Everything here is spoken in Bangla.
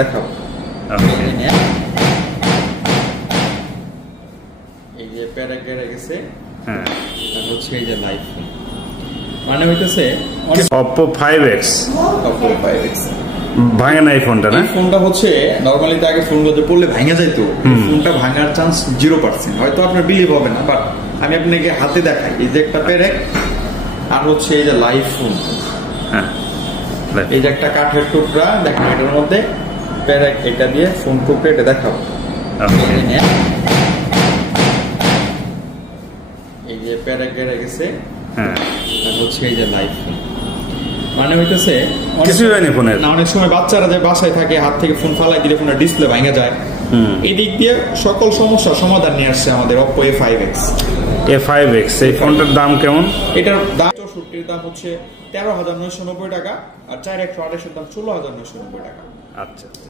দেখাবো এই যে প্যারাগ্রাফ গেছে হ্যাঁ আর হচ্ছে এই যে লাইভ মানে হইতেছে Oppo 5X ভাঙে না এই ফোনটা না ফোনটা হচ্ছে নরমালি তো আগে ফোনগুলোতে পড়লে ভাঙা যাইতো ফোনটা ভাঙার চান্স 0% হয়তো আপনার বিলিভ হবে না বাট আমি আপনাকে হাতে দেখাই এই যে একটা প্যারাগ্রাফ আর হচ্ছে এই যে লাইভ ফোন হ্যাঁ এই যে একটা কাঠের টুকরা দেখেন এটার মধ্যে প্যারাগ্রাফ এটা দিয়ে ফোন টুকরা এটা দেখাবো এই যে প্যারাগ্রাফ গেছে হ্যাঁ আর হচ্ছে এই যে লাইভ ফোন মানে হইতেছে কিছুই হয়নি ফোনের না অনেক সময় বাচ্চারা যে বাসায় থাকে হাত থেকে ফোন ফালাই দিলে ফোনের ডিসপ্লে ভেঙে যায় এই দিক দিয়ে সকল সমস্যার সমাধান নিয়ে আসছে আমাদের Oppo A5X এই ফোনটার দাম কেমন এটার দাম 64 এর দাম হচ্ছে 13,990 টাকা আর 4 128 এর দাম 16,990 টাকা আচ্ছা